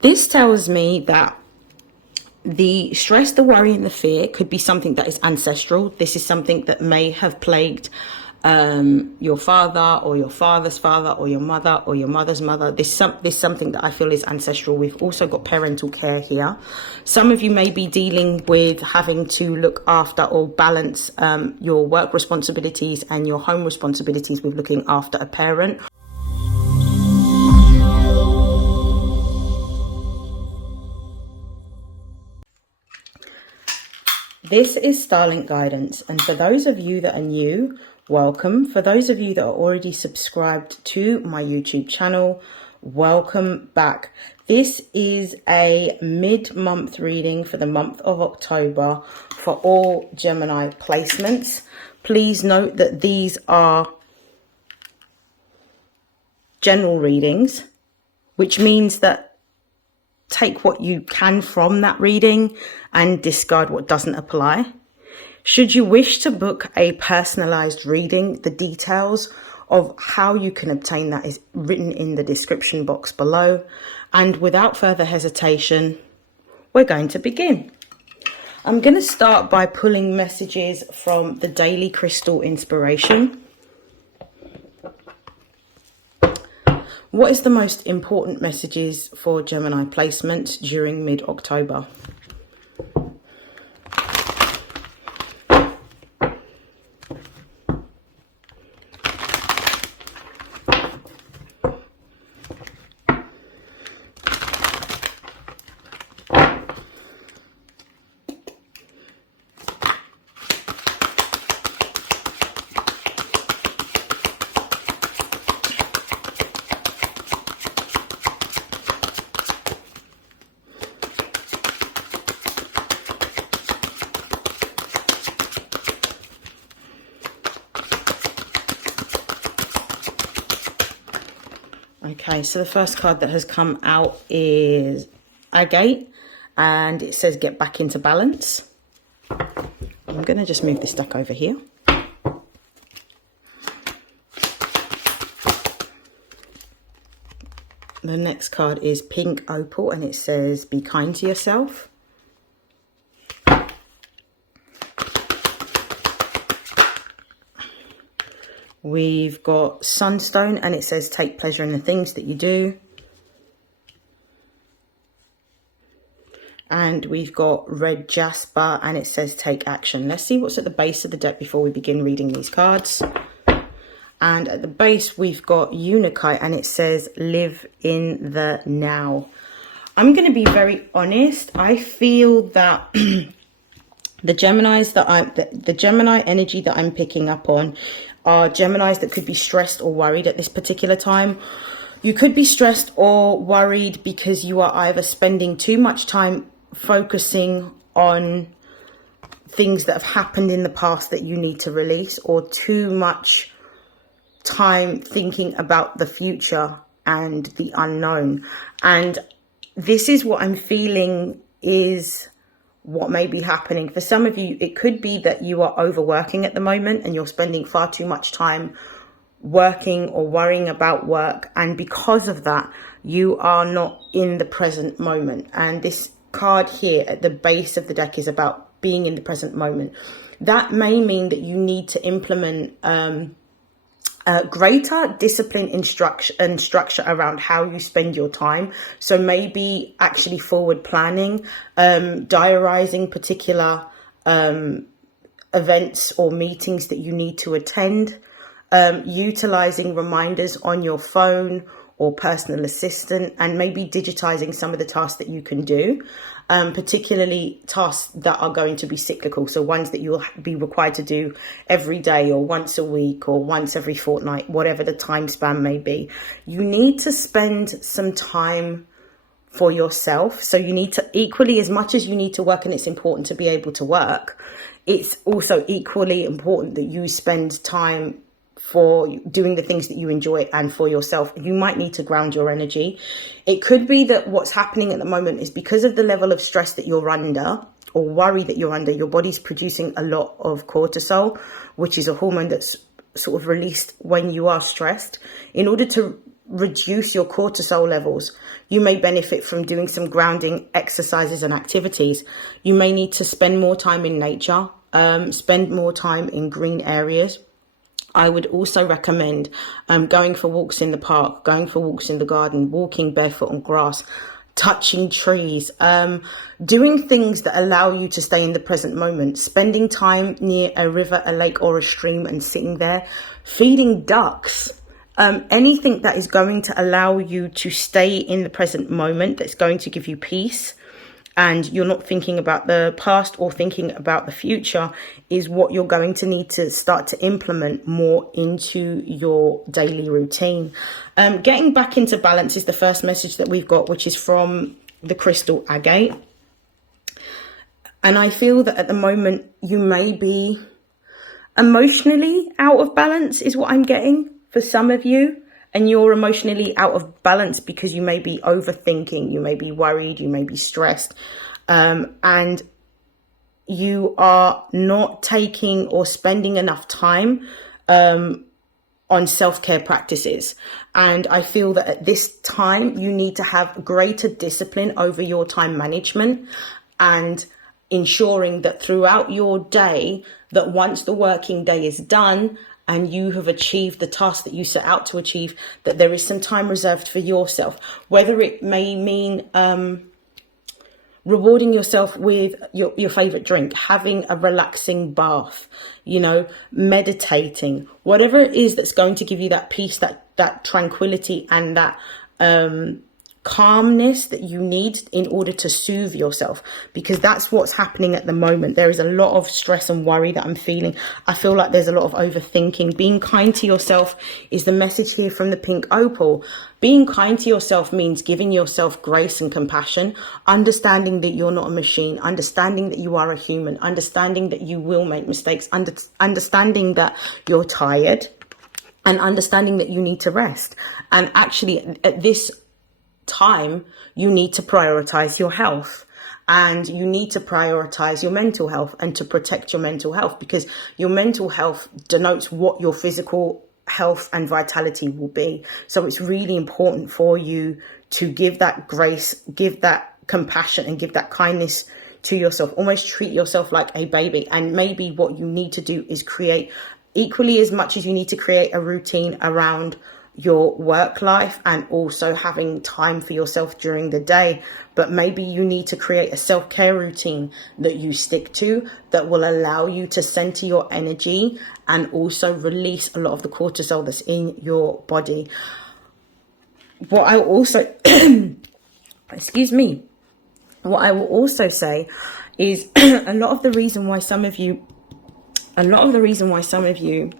This tells me that the stress, the worry, and the fear could be something that is ancestral. This is something that may have plagued your father or your father's father or your mother or your mother's mother. This something that I feel is ancestral. We've also got parental care here. Some of you may be dealing with having to look after or balance your work responsibilities and your home responsibilities with looking after a parent. This is StarLink guidance, and for those of you that are new, welcome. For those of you that are already subscribed to my YouTube channel, welcome back. This is a mid-month reading for the month of October for all Gemini placements. Please note that these are general readings, which means that take what you can from that reading and discard what doesn't apply. Should you wish to book a personalized reading, the details of how you can obtain that is written in the description box below. And without further hesitation, we're going to begin. I'm going to start by pulling messages from the Daily Crystal Inspiration. What is the most important messages for Gemini placements during mid-October? Okay, so the first card that has come out is Agate, and it says get back into balance. I'm going to just move this deck over here. The next card is Pink Opal, and it says be kind to yourself. We've got Sunstone, and it says take pleasure in the things that you do. And we've got Red Jasper, and it says take action. Let's see what's at the base of the deck before we begin reading these cards. And at the base, we've got Unikite, and it says live in the now. I'm going to be very honest. I feel that the Gemini energy that I'm picking up on are Geminis that could be stressed or worried at this particular time. You could be stressed or worried because you are either spending too much time focusing on things that have happened in the past that you need to release, or too much time thinking about the future and the unknown. And this is what I'm feeling is what may be happening. For some of you, it could be that you are overworking at the moment and you're spending far too much time working or worrying about work. And because of that, you are not in the present moment. And this card here at the base of the deck is about being in the present moment. That may mean that you need to implement greater discipline and structure around how you spend your time. So maybe actually forward planning, diarising particular events or meetings that you need to attend, utilising reminders on your phone or personal assistant, and maybe digitising some of the tasks that you can do. Particularly tasks that are going to be cyclical. So ones that you'll be required to do every day or once a week or once every fortnight, whatever the time span may be. You need to spend some time for yourself. So you need to equally, as much as you need to work and it's important to be able to work, it's also equally important that you spend time for doing the things that you enjoy and for yourself. You might need to ground your energy. It could be that what's happening at the moment is because of the level of stress that you're under or worry that you're under, your body's producing a lot of cortisol, which is a hormone that's sort of released when you are stressed. In order to reduce your cortisol levels. You may benefit from doing some grounding exercises and activities. You may need to spend more time in nature, spend more time in green areas. I would also recommend going for walks in the park, going for walks in the garden, walking barefoot on grass, touching trees, doing things that allow you to stay in the present moment, spending time near a river, a lake or a stream and sitting there, feeding ducks, anything that is going to allow you to stay in the present moment, that's going to give you peace, and you're not thinking about the past or thinking about the future, is what you're going to need to start to implement more into your daily routine. Getting back into balance is the first message that we've got, which is from the crystal agate. And I feel that at the moment you may be emotionally out of balance, is what I'm getting for some of you. And you're emotionally out of balance because you may be overthinking, you may be worried, you may be stressed, and you are not taking or spending enough time on self-care practices. And I feel that at this time you need to have greater discipline over your time management and ensuring that throughout your day, that once the working day is done and you have achieved the task that you set out to achieve, that there is some time reserved for yourself, whether it may mean rewarding yourself with your favorite drink, having a relaxing bath, meditating, whatever it is that's going to give you that peace, that tranquility and that calmness that you need in order to soothe yourself, because that's what's happening at the moment. There is a lot of stress and worry that I'm feeling. I feel like there's a lot of overthinking. Being kind to yourself is the message here from the pink opal. Being kind to yourself means giving yourself grace and compassion, understanding that you're not a machine, understanding that you are a human, understanding that you will make mistakes, understanding that you're tired, and understanding that you need to rest. And actually at this time, you need to prioritize your health, and you need to prioritize your mental health and to protect your mental health, because your mental health denotes what your physical health and vitality will be. So it's really important for you to give that grace, give that compassion and give that kindness to yourself. Almost treat yourself like a baby. And maybe what you need to do is create, equally as much as you need to create a routine around your work life and also having time for yourself during the day, but maybe you need to create a self-care routine that you stick to that will allow you to center your energy and also release a lot of the cortisol that's in your body. What I also excuse me, what I will also say is a lot of the reason why some of you a lot of the reason why some of you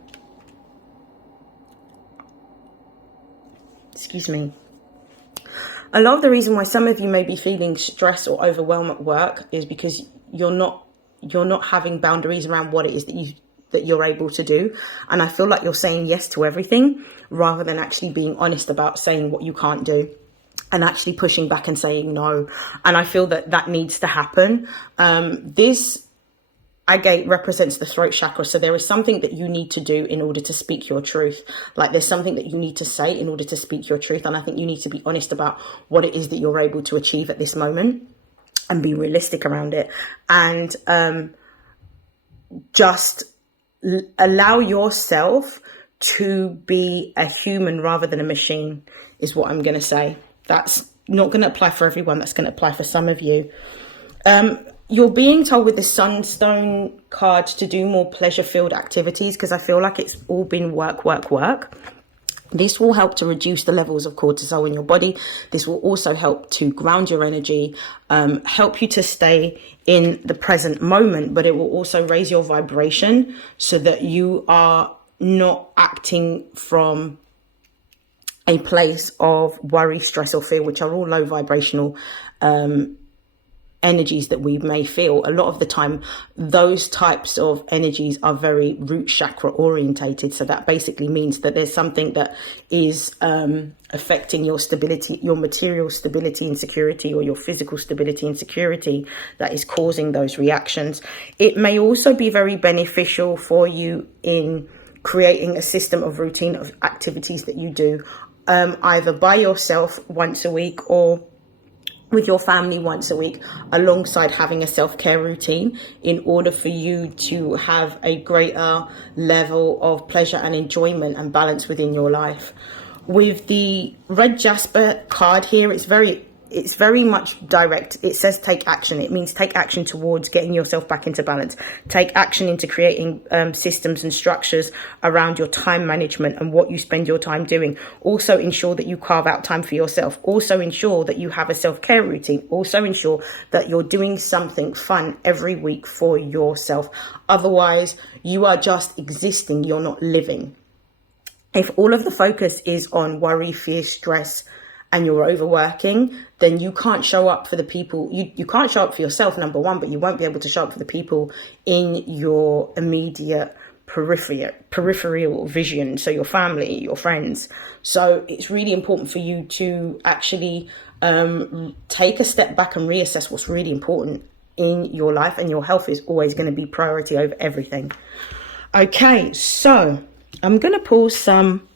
may be feeling stressed or overwhelmed at work is because you're not having boundaries around what it is that you're able to do. And I feel like you're saying yes to everything rather than actually being honest about saying what you can't do and actually pushing back and saying no. And I feel that needs to happen. This agate represents the throat chakra. So there is something that you need to do in order to speak your truth. Like there's something that you need to say in order to speak your truth. And I think you need to be honest about what it is that you're able to achieve at this moment and be realistic around it. And just allow yourself to be a human rather than a machine is what I'm going to say. That's not going to apply for everyone. That's going to apply for some of you. You're being told with the Sunstone card to do more pleasure-filled activities, because I feel like it's all been work. This will help to reduce the levels of cortisol in your body. This will also help to ground your energy, help you to stay in the present moment, but it will also raise your vibration so that you are not acting from a place of worry, stress or fear, which are all low vibrational energies that we may feel. A lot of the time, those types of energies are very root chakra orientated. So that basically means that there's something that is affecting your stability, your material stability and security, or your physical stability and security, that is causing those reactions. It may also be very beneficial for you in creating a system of routine of activities that you do either by yourself once a week or with your family once a week, alongside having a self-care routine, in order for you to have a greater level of pleasure and enjoyment and balance within your life. With the red jasper card here, it's very much direct. It says take action. It means take action towards getting yourself back into balance. Take action into creating systems and structures around your time management and what you spend your time doing. Also ensure that you carve out time for yourself. Also ensure that you have a self-care routine. Also ensure that you're doing something fun every week for yourself. Otherwise, you are just existing. You're not living. If all of the focus is on worry, fear, stress, and you're overworking, then you can't show up for the people. You can't show up for yourself, number one, but you won't be able to show up for the people in your immediate peripheral vision. So your family, your friends. So it's really important for you to actually take a step back and reassess what's really important in your life, and your health is always going to be priority over everything. Okay, so I'm going to pull some.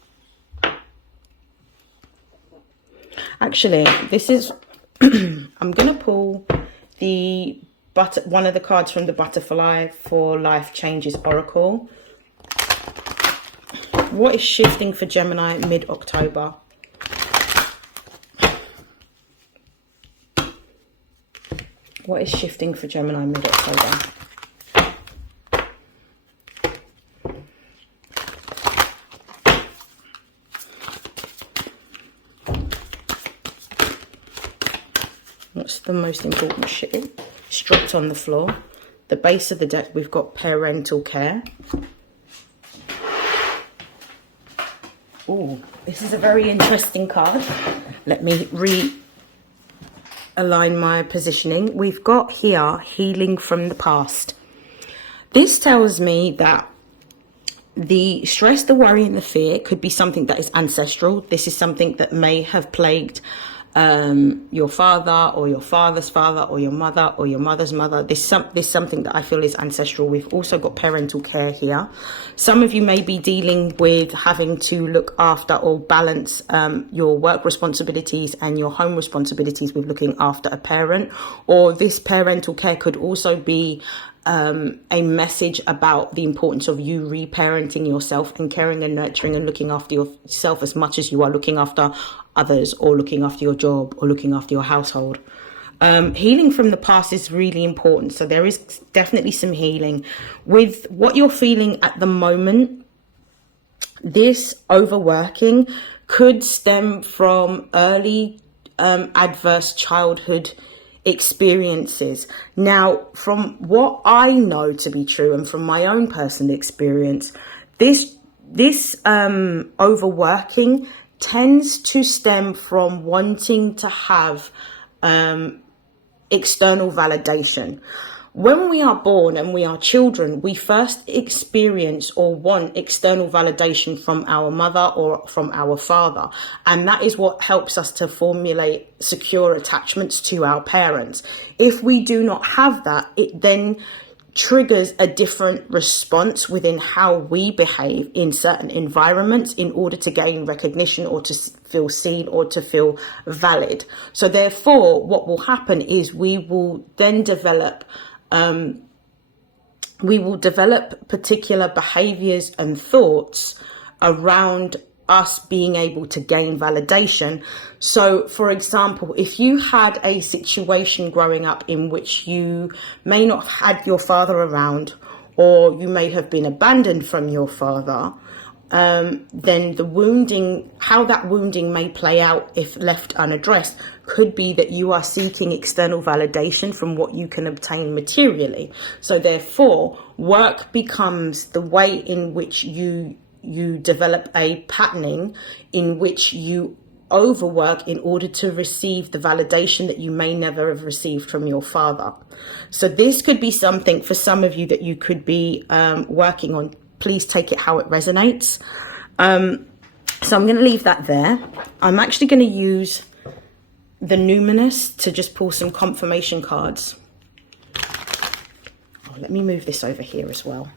Actually, this is, I'm going to pull one of the cards from the Butterfly for Life Changes Oracle. What is shifting for Gemini mid-October? What is shifting for Gemini mid-October? What's the most important shit? It's dropped on the floor. The base of the deck, we've got parental care. Oh, this is a very interesting card. Let me realign my positioning. We've got here healing from the past. This tells me that the stress, the worry, and the fear could be something that is ancestral. This is something that may have plagued your father or your father's father or your mother or your mother's mother. This something that I feel is ancestral. We've also got parental care here. Some of you may be dealing with having to look after or balance your work responsibilities and your home responsibilities with looking after a parent, or this parental care could also be a message about the importance of you reparenting yourself and caring and nurturing and looking after yourself as much as you are looking after others, or looking after your job, or looking after your household. Healing from the past is really important. So there is definitely some healing. With what you're feeling at the moment, this overworking could stem from early adverse childhood experiences. Now, from what I know to be true, and from my own personal experience, this overworking tends to stem from wanting to have external validation. When we are born and we are children, we first experience or want external validation from our mother or from our father. And that is what helps us to formulate secure attachments to our parents. If we do not have that, it then triggers a different response within how we behave in certain environments in order to gain recognition or to feel seen or to feel valid. So therefore, what will happen is we will then develop particular behaviors and thoughts around us being able to gain validation. So, for example, if you had a situation growing up in which you may not have had your father around, or you may have been abandoned from your father, then the wounding, how that wounding may play out if left unaddressed, could be that you are seeking external validation from what you can obtain materially. So therefore, work becomes the way in which you develop a patterning in which you overwork in order to receive the validation that you may never have received from your father. So this could be something for some of you that you could be working on. Please take it how it resonates. So I'm going to leave that there. I'm actually going to use the Numinous to just pull some confirmation cards. Oh, let me move this over here as well.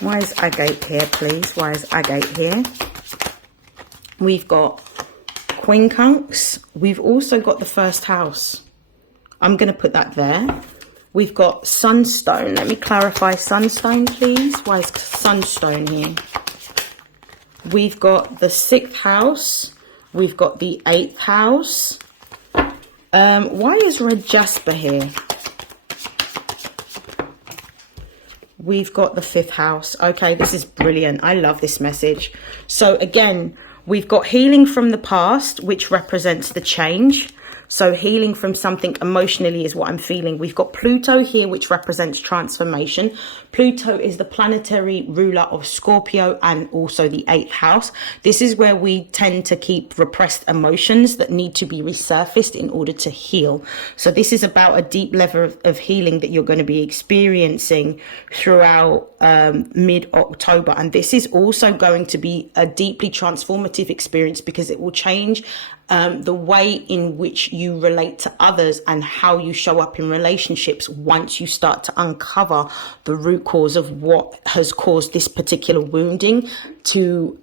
Why is agate here, please? Why is agate here? We've got quincunx. We've also got the first house. I'm going to put that there. We've got sunstone. Let me clarify sunstone, please. Why is sunstone here? We've got the 6th house. We've got the 8th house. Why is red jasper here? We've got the 5th house. Okay, this is brilliant. I love this message. So again, we've got healing from the past, which represents the change. So healing from something emotionally is what I'm feeling. We've got Pluto here, which represents transformation. Pluto is the planetary ruler of Scorpio and also the 8th house. This is where we tend to keep repressed emotions that need to be resurfaced in order to heal. So this is about a deep level of healing that you're going to be experiencing throughout mid-October. And this is also going to be a deeply transformative experience because it will change the way in which you relate to others and how you show up in relationships once you start to uncover the root cause of what has caused this particular wounding to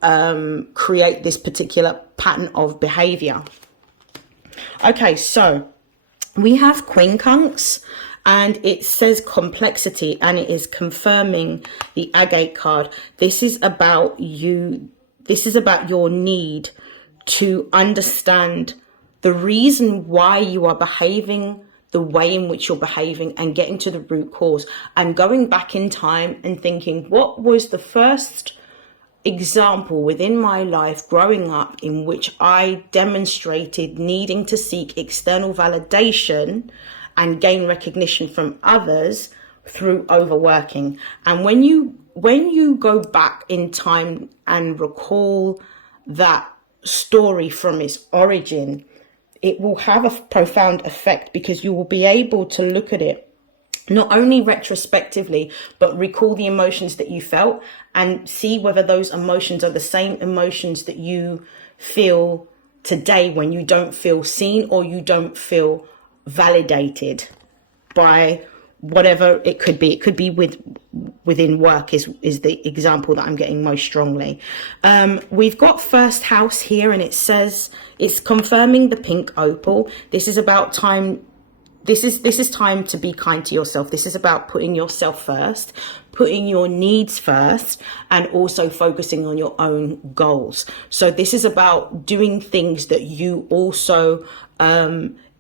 create this particular pattern of behavior. Okay, so we have quincunx and it says complexity, and it is confirming the agate card. This is about you. This is about your need to understand the reason why you are behaving the way in which you're behaving and getting to the root cause and going back in time and thinking, what was the first example within my life growing up in which I demonstrated needing to seek external validation and gain recognition from others through overworking? And when you go back in time and recall that story from its origin, it will have a profound effect because you will be able to look at it not only retrospectively, but recall the emotions that you felt and see whether those emotions are the same emotions that you feel today when you don't feel seen or you don't feel validated by whatever it could be. It could be within work is the example that I'm getting most strongly. We've got first house here, and it says it's confirming the pink opal. This is about time. This is time to be kind to yourself. This is about putting yourself first, putting your needs first, and also focusing on your own goals. So this is about doing things that you also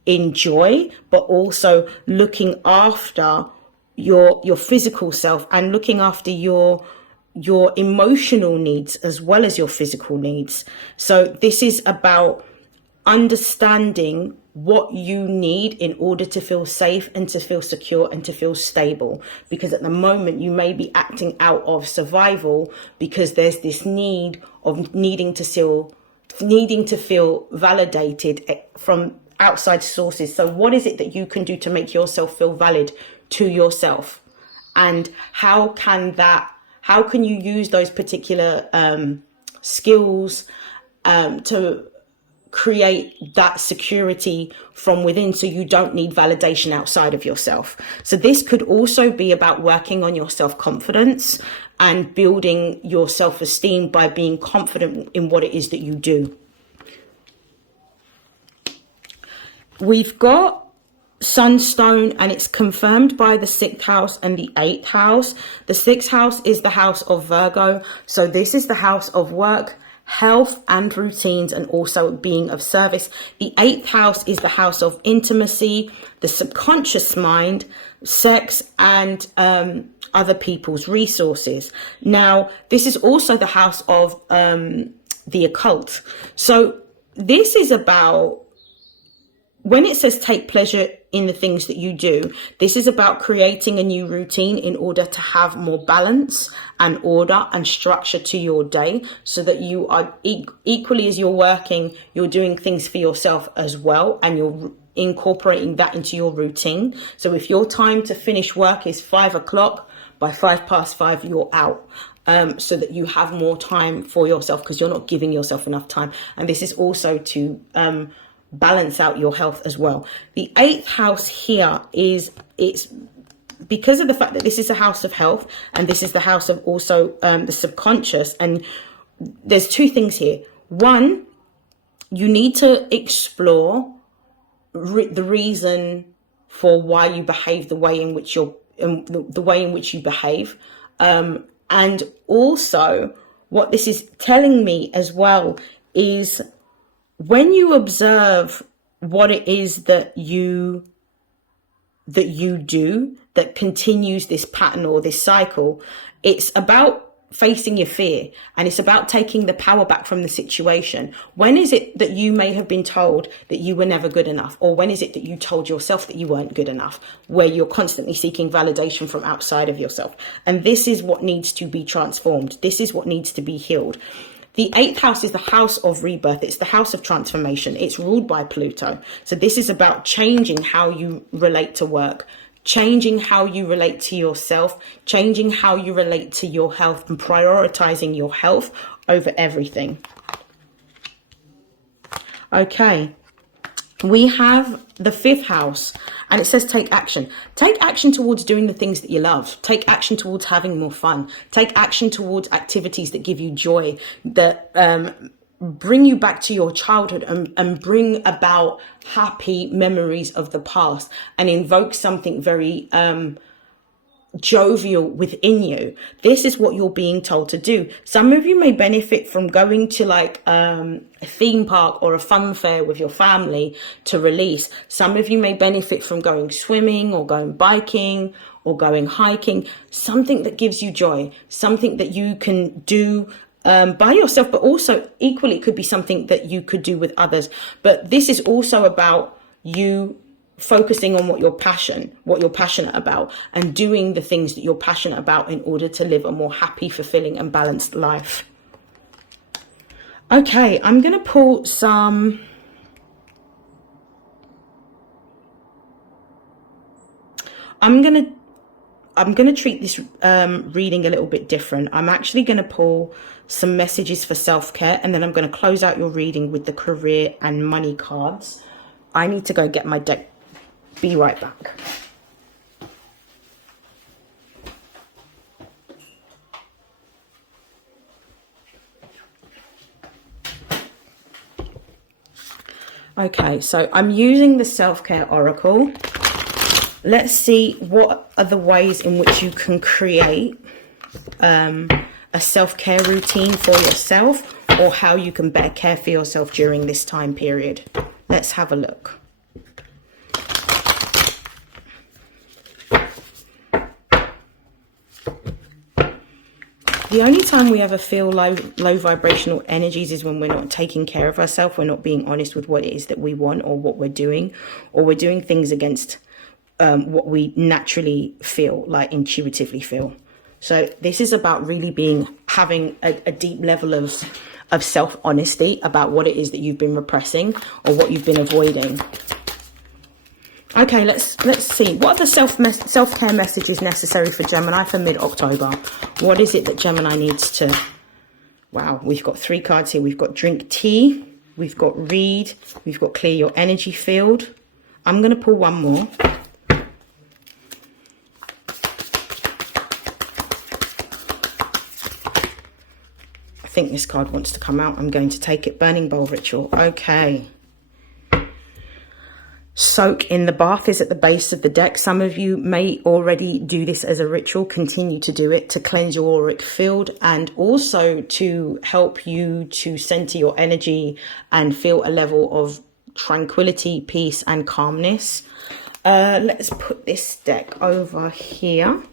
enjoy, but also looking after your physical self and looking after your emotional needs as well as your physical needs. So this is about understanding what you need in order to feel safe and to feel secure and to feel stable, because at the moment you may be acting out of survival because there's this need of needing to feel validated from outside sources. So what is it that you can do to make yourself feel valid to yourself? And how can you use those particular skills to create that security from within so you don't need validation outside of yourself? So this could also be about working on your self-confidence and building your self-esteem by being confident in what it is that you do. We've got sunstone, and it's confirmed by the 6th house and the 8th house. The 6th house is the house of Virgo. So this is the house of work, health and routines, and also being of service. The 8th house is the house of intimacy, the subconscious mind, sex, and other people's resources. Now, this is also the house of the occult. So this is about, when it says take pleasure in the things that you do, this is about creating a new routine in order to have more balance and order and structure to your day, so that you are equally as you're working, you're doing things for yourself as well, and you're incorporating that into your routine. So if your time to finish work is 5 o'clock, by 5:05 you're out. So that you have more time for yourself, because you're not giving yourself enough time. And this is also to balance out your health as well. The 8th house here is, it's because of the fact that this is a house of health, and this is the house of also the subconscious, and there's two things here. One, you need to explore the reason for why you behave the way in which the way in which you behave, and also what this is telling me as well is when you observe what it is that you do that continues this pattern or this cycle, it's about facing your fear, and it's about taking the power back from the situation. When is it that you may have been told that you were never good enough? Or when is it that you told yourself that you weren't good enough, where you're constantly seeking validation from outside of yourself? And this is what needs to be transformed. This is what needs to be healed. The 8th house is the house of rebirth. It's the house of transformation. It's ruled by Pluto. So this is about changing how you relate to work, changing how you relate to yourself, changing how you relate to your health, and prioritizing your health over everything. Okay, we have the 5th house, and it says take action. Take action towards doing the things that you love. Take action towards having more fun. Take action towards activities that give you joy, that bring you back to your childhood, and bring about happy memories of the past, and invoke something very jovial within you. This is what you're being told to do. Some of you may benefit from going to like a theme park or a fun fair with your family to release. Some of you may benefit from going swimming or going biking or going hiking, something that gives you joy, something that you can do by yourself, but also equally it could be something that you could do with others. But this is also about you focusing on what you're passionate about, and doing the things that you're passionate about in order to live a more happy, fulfilling and balanced life. Okay, I'm going to pull some I'm going to treat this reading a little bit different. I'm actually going to pull some messages for self-care, and then I'm going to close out your reading with the career and money cards. I need to go get my deck. Be right back. Okay, so I'm using the self-care oracle. Let's see what are the ways in which you can create a self-care routine for yourself, or how you can better care for yourself during this time period. Let's have a look. The only time we ever feel low vibrational energies is when we're not taking care of ourselves, we're not being honest with what it is that we want or what we're doing, or we're doing things against what we naturally feel, like intuitively feel. So this is about really having a deep level of self-honesty about what it is that you've been repressing or what you've been avoiding. Okay, let's see. What are the self-care messages necessary for Gemini for mid-October? What is it that Gemini needs to... Wow, we've got 3 cards here. We've got drink tea, we've got read, we've got clear your energy field. I'm going to pull one more. I think this card wants to come out. I'm going to take it. Burning bowl ritual. Okay. Soak in the bath is at the base of the deck. Some of you may already do this as a ritual. Continue to do it to cleanse your auric field, and also to help you to center your energy and feel a level of tranquility, peace and calmness. Let's put this deck over here.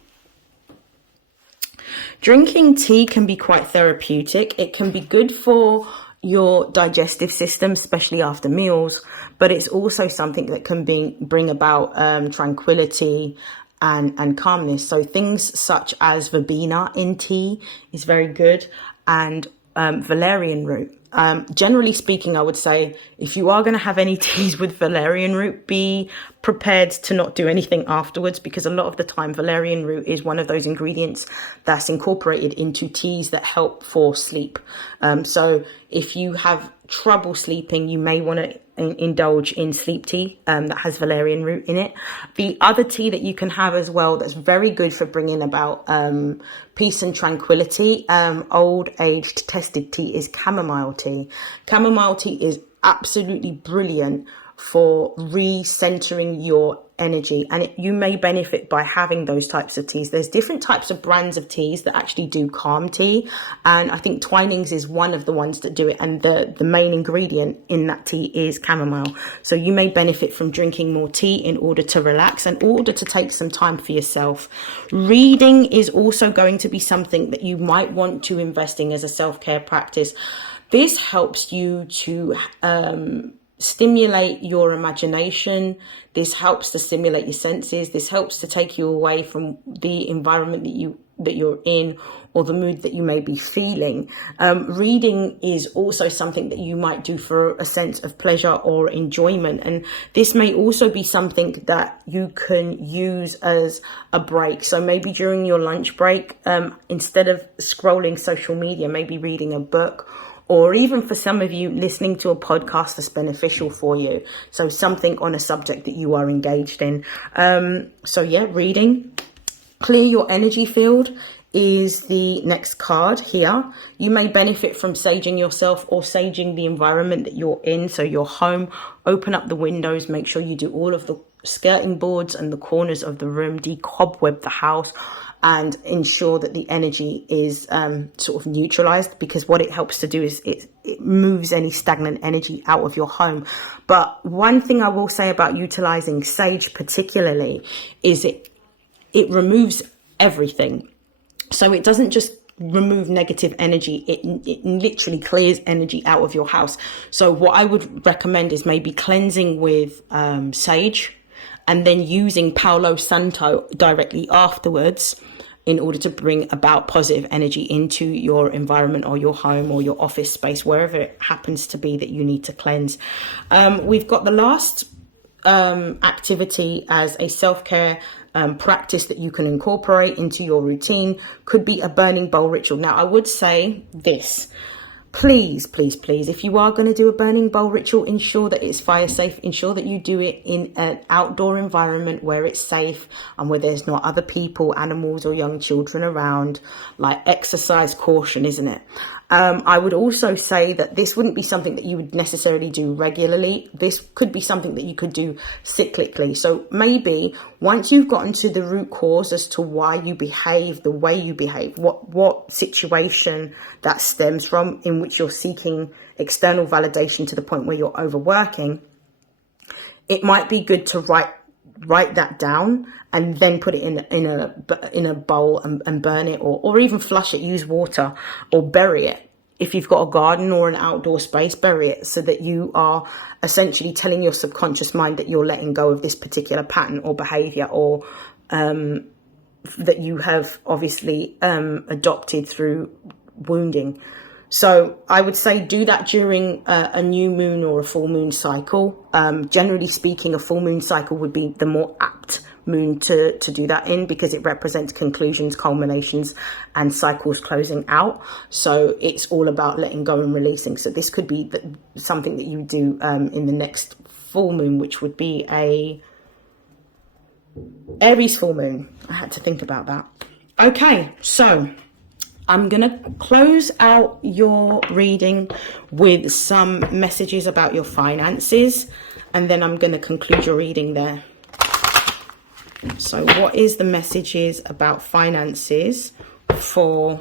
Drinking tea can be quite therapeutic. It can be good for your digestive system, especially after meals, but it's also something that can bring about tranquility and calmness. So things such as verbena in tea is very good, and valerian root. Generally speaking, I would say if you are going to have any teas with valerian root, be prepared to not do anything afterwards, because a lot of the time valerian root is one of those ingredients that's incorporated into teas that help for sleep. So if you have trouble sleeping, you may want to indulge in sleep tea that has valerian root in it. The other tea that you can have as well that's very good for bringing about peace and tranquility, old aged tested tea, is chamomile tea. Chamomile tea is absolutely brilliant for recentering your energy, and you may benefit by having those types of teas. There's different types of brands of teas that actually do calm tea, and I think Twinings is one of the ones that do it, and the main ingredient in that tea is chamomile. So you may benefit from drinking more tea in order to relax, in order to take some time for yourself. Reading is also going to be something that you might want to invest in as a self-care practice. This helps you to stimulate your imagination. This helps to stimulate your senses. This helps to take you away from the environment that you're in, or the mood that you may be feeling. Reading is also something that you might do for a sense of pleasure or enjoyment, and this may also be something that you can use as a break. So maybe during your lunch break, instead of scrolling social media, maybe reading a book, or even for some of you, listening to a podcast that's beneficial for you. So something on a subject that you are engaged in. So yeah, reading. Clear your energy field is the next card here. You may benefit from saging yourself or saging the environment that you're in. So your home, open up the windows, make sure you do all of the skirting boards and the corners of the room, decobweb the house, and ensure that the energy is sort of neutralized, because what it helps to do is it moves any stagnant energy out of your home. But one thing I will say about utilizing sage particularly is it removes everything. So it doesn't just remove negative energy, it literally clears energy out of your house. So what I would recommend is maybe cleansing with sage, and then using Palo Santo directly afterwards in order to bring about positive energy into your environment or your home or your office space, wherever it happens to be that you need to cleanse. We've got the last activity as a self-care practice that you can incorporate into your routine. Could be a burning bowl ritual. Now, I would say this. Please, please, please, if you are going to do a burning bowl ritual, ensure that it's fire safe. Ensure that you do it in an outdoor environment where it's safe and where there's not other people, animals, or young children around. Like, exercise caution, isn't it? I would also say that this wouldn't be something that you would necessarily do regularly. This could be something that you could do cyclically. So maybe once you've gotten to the root cause as to why you behave the way you behave, what situation that stems from, in which you're seeking external validation to the point where you're overworking, it might be good to write that down and then put it in a bowl and burn it, or even flush it, use water, or bury it. If you've got a garden or an outdoor space, bury it, so that you are essentially telling your subconscious mind that you're letting go of this particular pattern or behavior, or that you have obviously adopted through wounding. So I would say do that during a new moon or a full moon cycle. Generally speaking, a full moon cycle would be the more apt moon to do that in, because it represents conclusions, culminations, and cycles closing out. So it's all about letting go and releasing. So this could be something that you do in the next full moon, which would be a Aries full moon. I had to think about that. Okay, so I'm going to close out your reading with some messages about your finances, and then I'm going to conclude your reading there. So what is the messages about finances for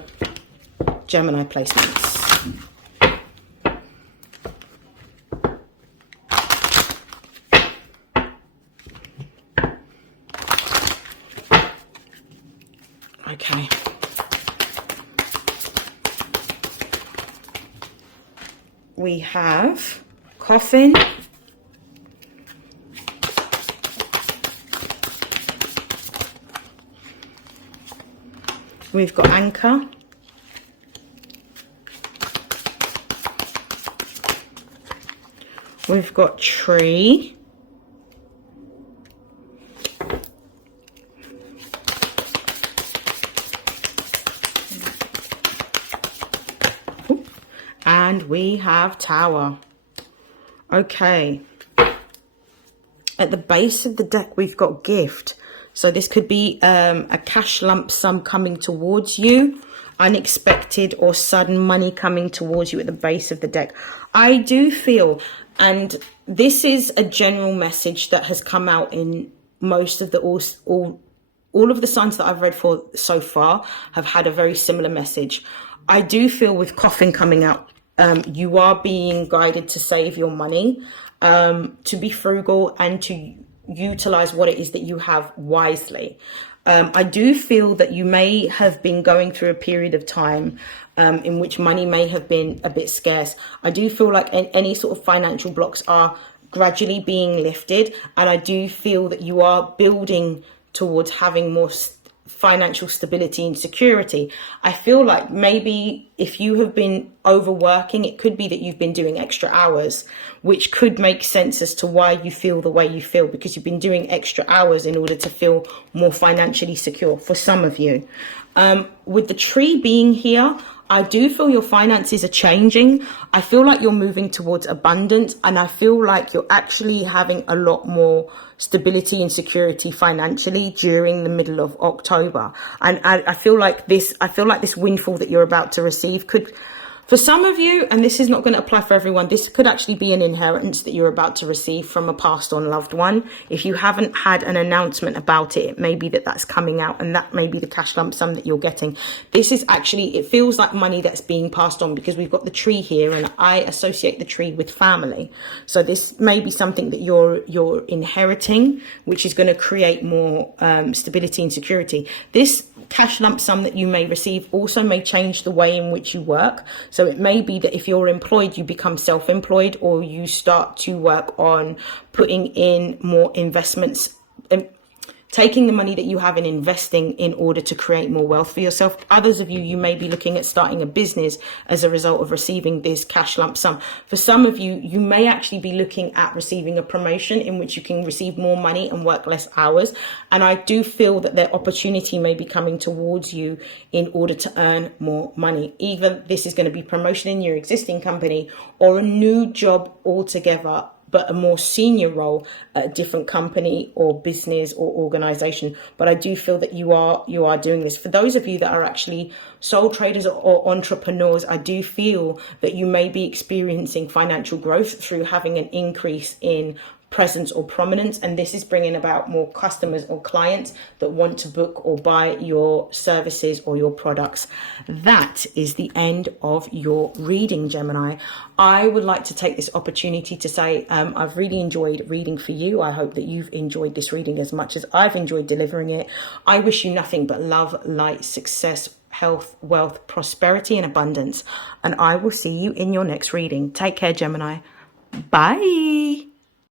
Gemini placements? Okay. We have coffin, we've got anchor, we've got tree, and And we have Tower. Okay. At the base of the deck, we've got Gift. So this could be a cash lump sum coming towards you. Unexpected or sudden money coming towards you at the base of the deck. I do feel, and this is a general message that has come out in most of the all of the signs that I've read for so far have had a very similar message. I do feel with Coffin coming out, you are being guided to save your money, to be frugal and to utilize what it is that you have wisely. I do feel that you may have been going through a period of time in which money may have been a bit scarce. I do feel like any sort of financial blocks are gradually being lifted, and I do feel that you are building towards having more financial stability and security. I feel like maybe if you have been overworking, it could be that you've been doing extra hours, which could make sense as to why you feel the way you feel, because you've been doing extra hours in order to feel more financially secure for some of you. With the tree being here, I do feel your finances are changing. I feel like you're moving towards abundance, and I feel like you're actually having a lot more stability and security financially during the middle of October. And I feel like this windfall that you're about to receive could, for some of you, and this is not going to apply for everyone, this could actually be an inheritance that you're about to receive from a passed on loved one. If you haven't had an announcement about it, it may be that that's coming out, and that may be the cash lump sum that you're getting. This is actually, it feels like money that's being passed on, because we've got the tree here, and I associate the tree with family. So this may be something that you're inheriting, which is going to create more stability and security. This cash lump sum that you may receive also may change the way in which you work. So it may be that if you're employed, you become self-employed, or you start to work on putting in more investments, taking the money that you have and investing in order to create more wealth for yourself. Others of you, you may be looking at starting a business as a result of receiving this cash lump sum. For some of you, you may actually be looking at receiving a promotion in which you can receive more money and work less hours. And I do feel that their opportunity may be coming towards you in order to earn more money. Either this is going to be promotion in your existing company, or a new job altogether, but a more senior role at a different company or business or organization. But I do feel that you are doing this. For those of you that are actually sole traders or entrepreneurs, I do feel that you may be experiencing financial growth through having an increase in presence or prominence, and this is bringing about more customers or clients that want to book or buy your services or your products. That is the end of your reading, Gemini. I would like to take this opportunity to say I've really enjoyed reading for you. I hope that you've enjoyed this reading as much as I've enjoyed delivering it. I wish you nothing but love, light, success, health, wealth, prosperity, and abundance. And I will see you in your next reading. Take care, Gemini. Bye.